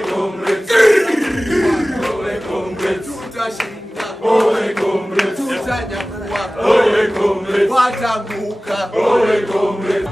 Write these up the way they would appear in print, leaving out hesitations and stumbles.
comrades. Owe comrades. Tutashinda. Owe comrades. Tutanyakua. Owe comrades. Watanguka. Owe comrades.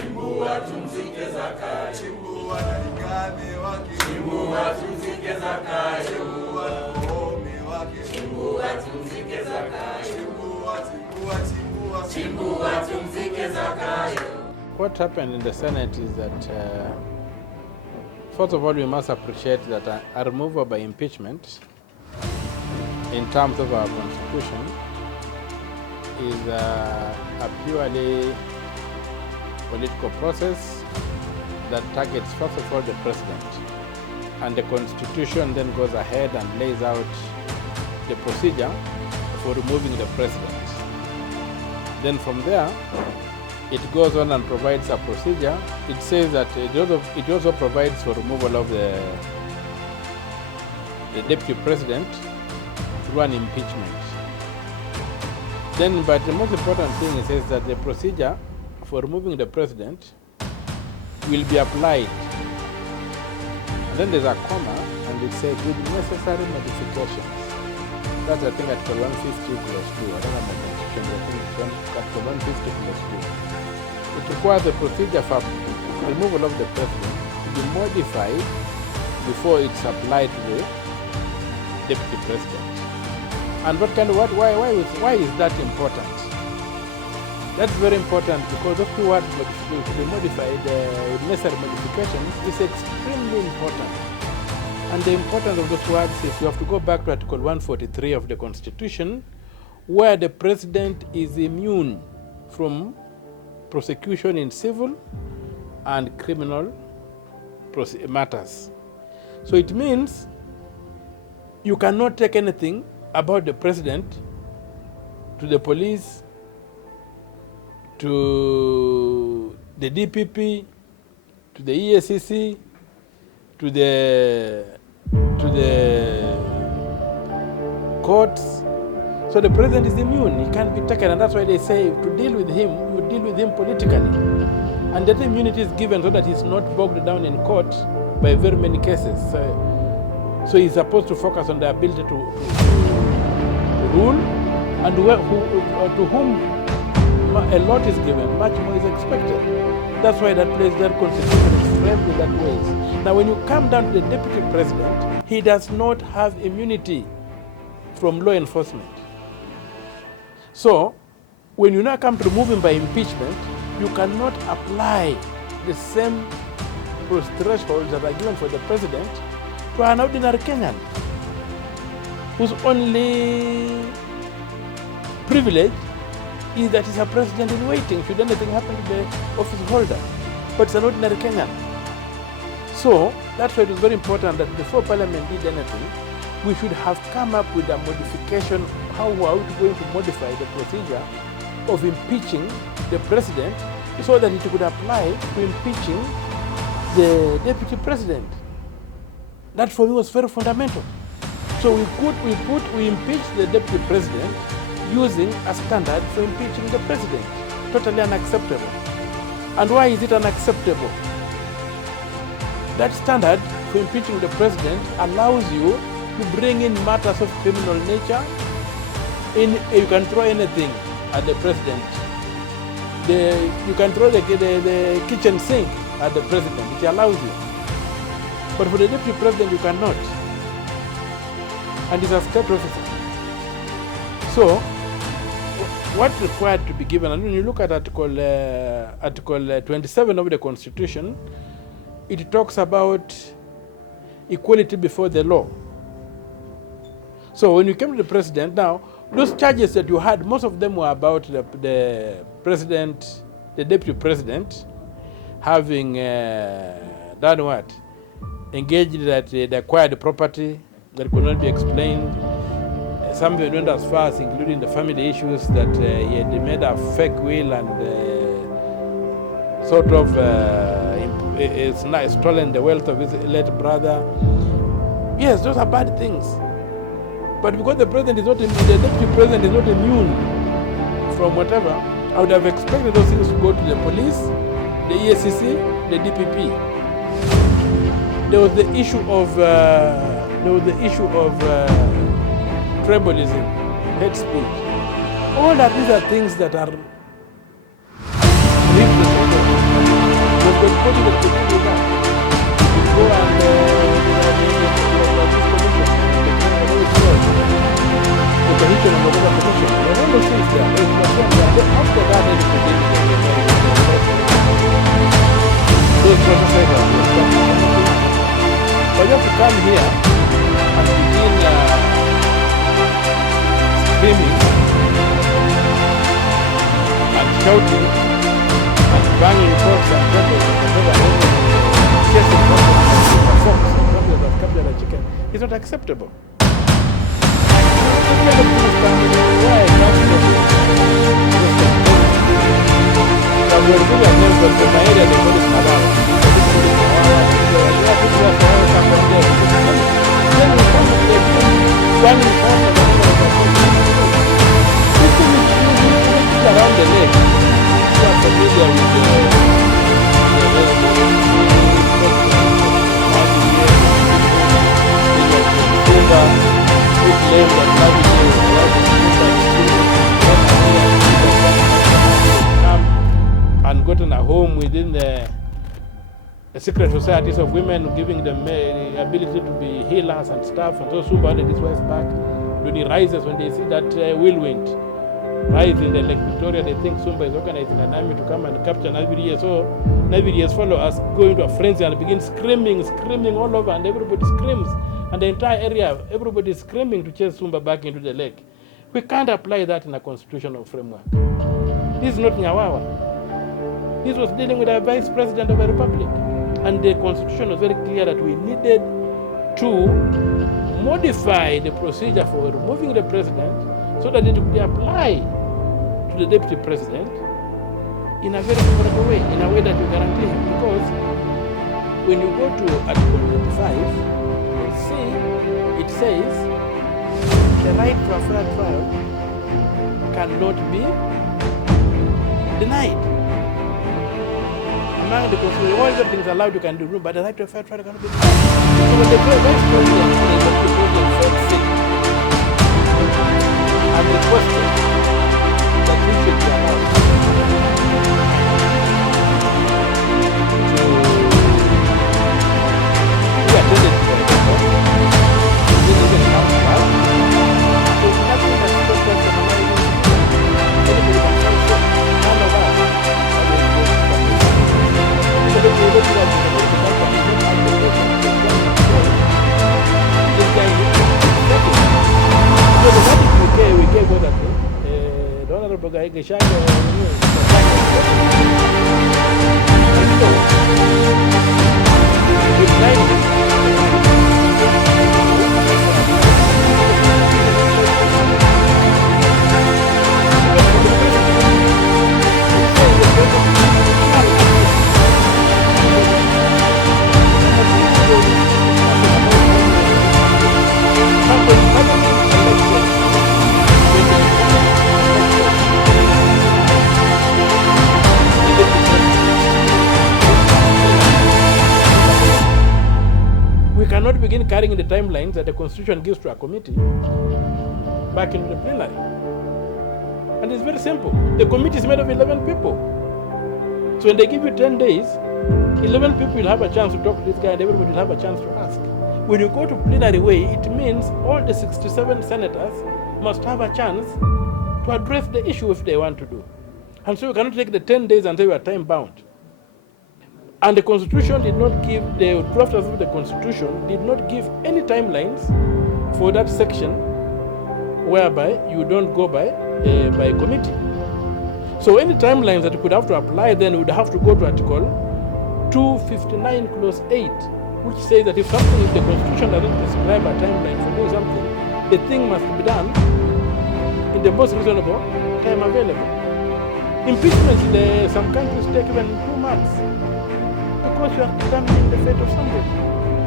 Chimbua tumzike Zakayo. Chimbua nalingane wake. Chimbua tumzike Zakayo. Chimbua ome wake. Chimbua tumzike Zakayo. Chimbua, chimbua, chimbua. Chimbua tumzike Zakayo. What happened in the Senate is that, first of all, we must appreciate that a removal by impeachment in terms of our constitution is a purely political process that targets, first of all, the president. And the constitution then goes ahead and lays out the procedure for removing the president. Then from there, it goes on and provides a procedure. It says that it also provides for removal of the deputy president through an impeachment. Then, but the most important thing, it says that the procedure for removing the president will be applied. And then there's a comma, and it says with necessary modifications. That's, I think, Article 150 plus 2. I don't know the constitution, but I think it's Article 150 plus 2. It requires the procedure for removal of the president to be modified before it's applied to the deputy president. And why is that important? That's very important because those two words to be modified with necessary modifications is extremely important. And the importance of those words is you have to go back to Article 143 of the Constitution, where the president is immune from prosecution in civil and criminal matters. So it means you cannot take anything about the president to the police, to the DPP, to the EACC, to the courts. So the president is immune, he can't be taken, and that's why they say to deal with him, you deal with him politically. And that immunity is given so that he's not bogged down in court by very many cases. So he's supposed to focus on the ability to rule, and to whom a lot is given, much more is expected. That's why that constitution is framed in that way. Now when you come down to the deputy president, he does not have immunity from law enforcement. So, when you now come to remove him by impeachment, you cannot apply the same thresholds that are given for the president to an ordinary Kenyan, whose only privilege is that he's a president in waiting should anything happen to the office holder. But it's an ordinary Kenyan. So, that's why it was very important that before Parliament did anything, we should have come up with a modification. How are we going to modify the procedure of impeaching the president so that it could apply to impeaching the deputy president? That for me was very fundamental. So we impeach the deputy president using a standard for impeaching the president. Totally unacceptable. And why is it unacceptable? That standard for impeaching the president allows you to bring in matters of criminal nature. You can throw anything at the president. You can throw the kitchen sink at the president. It allows you. But for the deputy president, you cannot. And he's a state officer. So, what's required to be given, and when you look at Article 27 of the Constitution, it talks about equality before the law. So when you came to the president, now, those charges that you had, most of them were about the president, the deputy president, having done what? Engaged that they acquired property that could not be explained. Some even went as far as including the family issues that he had made a fake will and stolen the wealth of his late brother. Yes, those are bad things. But because the deputy president is not immune from whatever, I would have expected those things to go to the police, the EACC, the DPP. there was the issue of tribalism, hate speech. All that these are things that are but you have to come here and begin screaming and shouting and banging forks and chasing foxes that captured a chicken. It's not acceptable. Around the lake, you are familiar with and gotten a home within the secret societies of women, giving them the ability to be healers and stuff. And so Sumba had his wife back. When he rises, when they see that whirlwind rise in the Lake Victoria, they think Sumba is organizing an army to come and capture Navidia. So Navidia's followers go into a frenzy and begin screaming all over, and everybody screams. And the entire area, everybody is screaming to chase Sumba back into the lake. We can't apply that in a constitutional framework. This is not Nyawawa. This was dealing with a vice president of a republic. And the constitution was very clear that we needed to modify the procedure for removing the president so that it would be applied to the deputy president in a very favorable way, in a way that you guarantee him. Because when you go to Article 25, you see it says the right to a fair trial cannot be denied. Among the constitution, all the things allowed you can do, but the right to a fair trial cannot be denied. So when the vice president felt sick and requested that he should be allowed to be attended to by the court, he didn't come back. There's nothing that stops us from allowing anybody can come to none of us. This guy so the verdict we gave was that the Honorable Guy Geshanga cannot begin carrying the timelines that the Constitution gives to a committee back into the plenary. And it's very simple. The committee is made of 11 people. So when they give you 10 days, 11 people will have a chance to talk to this guy and everybody will have a chance to ask. When you go to plenary way, it means all the 67 senators must have a chance to address the issue if they want to do. And so you cannot take the 10 days and say you are time bound. And the Constitution did not give, the drafters of the Constitution did not give any timelines for that section whereby you don't go by committee. So any timelines that you could have to apply then would have to go to Article 259 Clause 8, which says that if the Constitution doesn't prescribe a timeline for doing something, the thing must be done in the most reasonable time available. Impeachment in some countries take even 2 months. Because you are determining the fate of somebody.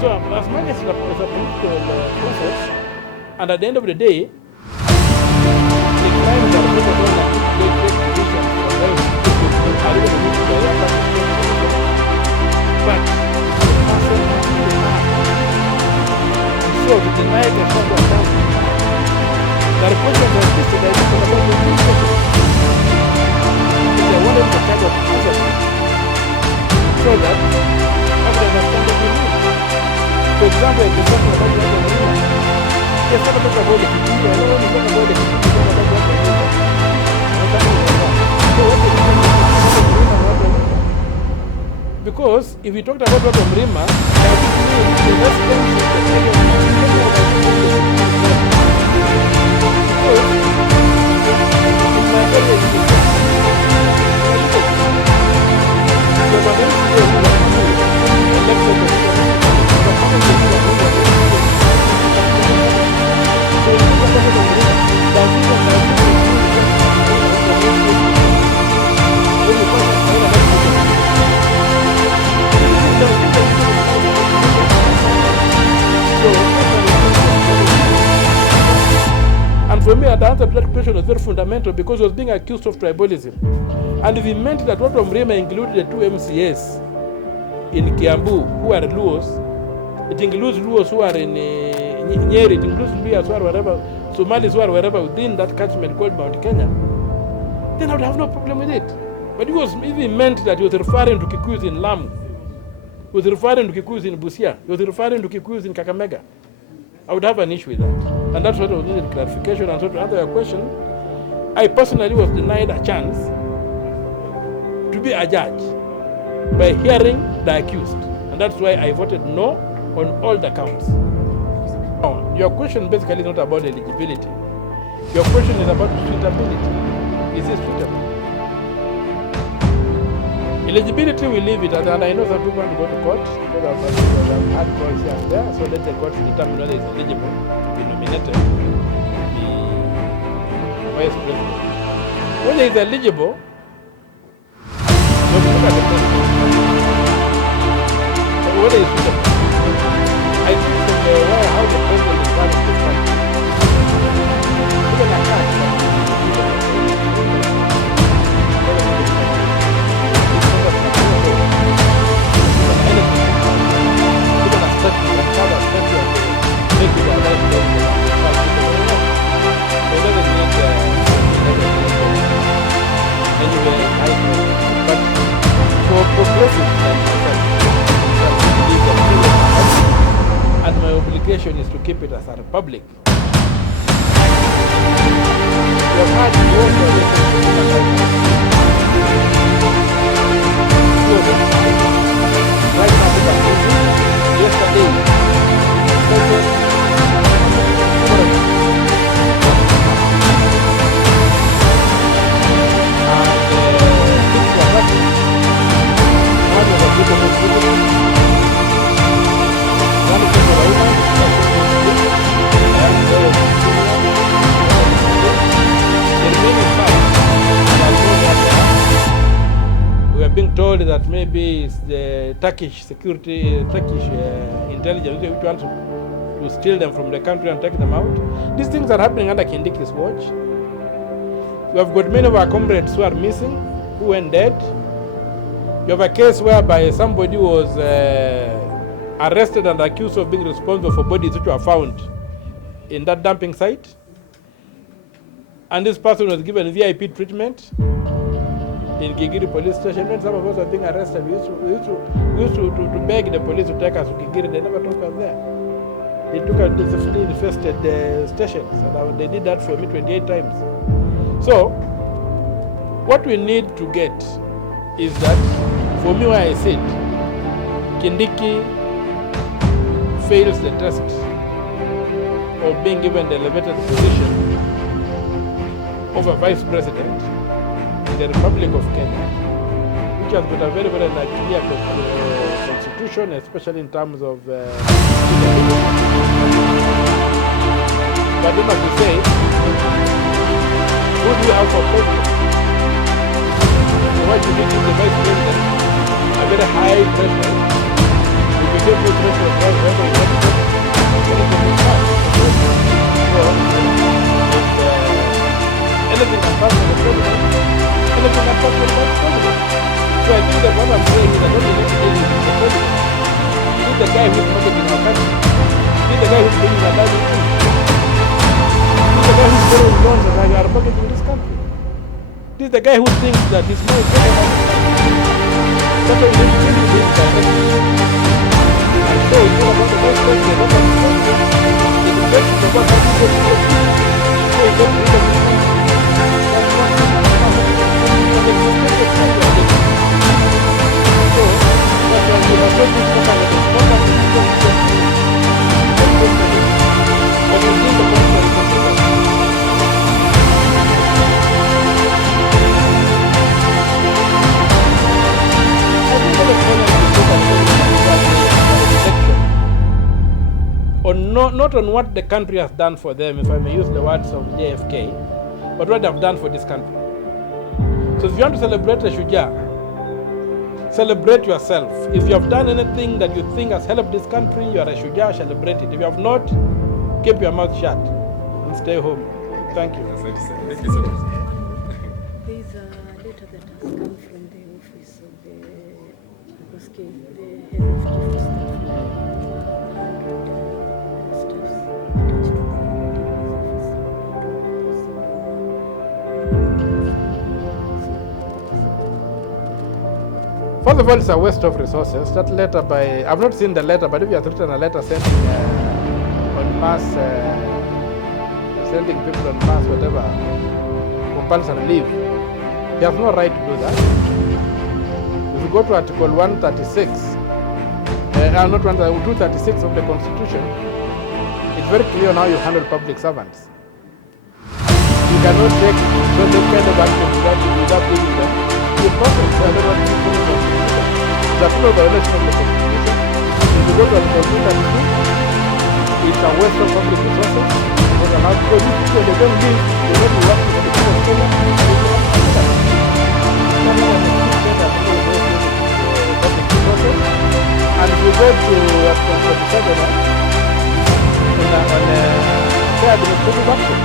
So as much as it's a political process, and at the end of the day, the crimes are not only great decisions for those people who are able to move to the other, but the person was denied a shot of time. The request was listed as about the administration. They wanted to kind of answer so that everyone understand what we need. For example, if you're talking about the Marina, let's talk about the Kithure. I don't want to talk about the Kithure, talk about the Marina. So what is the because if we talked about what Mrima, that means the residents of the area and for me, the answer to that question was very fundamental because it was being accused of tribalism. And if it meant that what Mrima included the two MCAs in Kiambu who are Luos, it includes Luos who are in Nyeri, it includes Luos who are wherever, Somalis who are wherever within that catchment called Mount Kenya, then I would have no problem with it. But it was even meant that he was referring to Kikuyus in Lamu, he was referring to Kikuyus in Busia, he was referring to Kikuyus in Kakamega. I would have an issue with that. And that's what I needed clarification. And so to answer your question, I personally was denied a chance to be a judge by hearing the accused. And that's why I voted no on all the counts. Now, your question basically is not about eligibility. Your question is about suitability. Is it suitable? Eligibility, we leave it, and I know some people want to go to court because I've had calls here and there, so let the court determine whether it's eligible to be nominated to be vice president. Whether it's eligible, let's look at the president. Whether it's suitable. I think from the way how the president is running this country, even I can't. But for progressive and my obligation is to keep it as a republic. We are being told that maybe it's the Turkish security, Turkish intelligence which wants to steal them from the country and take them out. These things are happening under Kindiki's watch. We have got many of our comrades who are missing, who went dead. You have a case whereby somebody was arrested and accused of being responsible for bodies which were found in that dumping site. And this person was given VIP treatment in Gigiri police station. When some of us were being arrested, we used to beg the police to take us to Gigiri. They never took us there. They took us to the infested stations, and they did that for me 28 times. So, what we need to get is that, for me, where I said, Kindiki fails the test of being given the elevated position of a vice president in the Republic of Kenya, which has got a very, very clear constitution, especially in terms of but then as we say, who do we have for president? So what you need is the vice president, a very high threshold. If you get good threshold, wherever you want to go, then it can be fast. So, anything can pass for the president, anything can pass for the vice president. So I think that what I'm saying is that what you need to do is the president. You need the guy who is not in our country. You need the guy who's bringing a daddy in. This is the guy who's borrowing loans and are mortgaging this country. This is the guy who thinks that he's more important than this country. That's why we need to change this direction. And so it's all about the vice president, not about the president. The debate is about how people do it. So we don't need them. That's one thing. But the debate is how we are living. So that's why we have got this program that is not about the president. But we need the point where it's not on what the country has done for them, if I may use the words of JFK, but what they have done for this country. So if you want to celebrate a Shujaa, celebrate yourself. If you have done anything that you think has helped this country, you are a Shujaa, celebrate it. If you have not, keep your mouth shut and stay home. Thank you. Thank you so much. There is a letter that has come from the office of the head of chief of staff and staffs attached to the DP's office. First of all, it's a waste of resources. That letter by, I've not seen the letter, but if you have written a letter sending on mass, sending people on mass, whatever, compulsory leave, he has no right to do that. If you go to Article 136, not 236 of the Constitution, it's very clear on how you handle public servants. You cannot take certain kind of action without leaving them. The process, I don't want to follow the Constitution. There's no violation of the Constitution. If you go to Article 232, it's a waste of public resources. Because these people, they don't live, they don't be working for the people of Kenya, and they don't have to do that. And if you go to Article 47 on fair administrative action,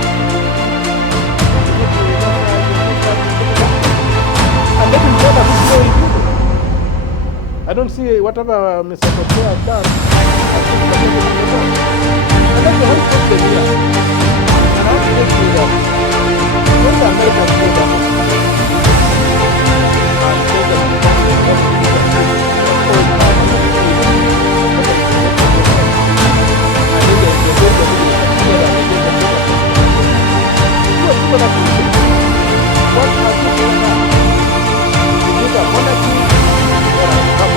and that is what I think so included. I don't see whatever Mr. Kithure has done. And that's the whole problem here. And how to get through that? When the Americans do that, and say that what has to be done? Is it a monarchy or a republic?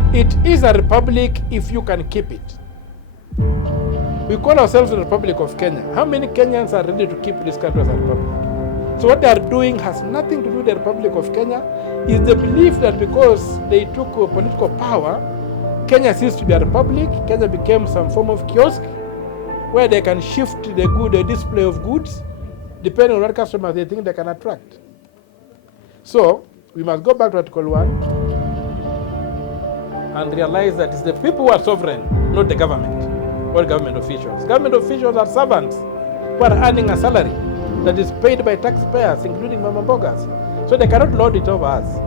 And it is a republic if you can keep it. We call ourselves the Republic of Kenya. How many Kenyans are ready to keep this country as a republic? So what they are doing has nothing to do with the Republic of Kenya. Is the belief that because they took political power, Kenya ceased to be a republic. Kenya became some form of kiosk where they can shift the display of goods depending on what customers they think they can attract. So we must go back to Article 1 and realize that it's the people who are sovereign, not the government or government officials. Government officials are servants who are earning a salary that is paid by taxpayers, including Mama Bogas. So they cannot lord it over us.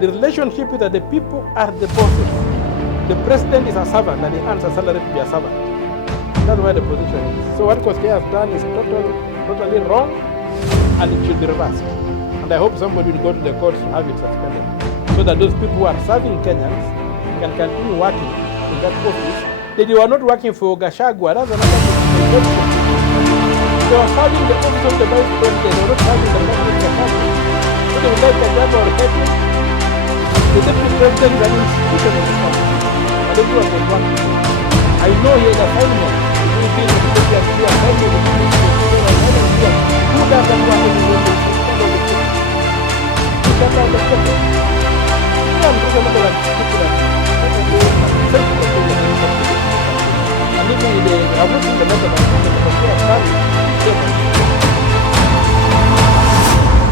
The relationship is that the people are the bosses. The president is a servant and he earns a salary to be a servant. That's why the position is. So what Koske has done is totally wrong, and it should be reversed. And I hope somebody will go to the courts to have it suspended, so that those people who are serving Kenyans can continue working in that office. They were not working for Gachagua. That's another thing. They were serving the office of the vice president. They were not serving the office of Gachagua. So they would like Gachagua or Petty. The deputy president is an institution in this country. I don't know what they want. I know he has assignment. Who doesn't want to do it?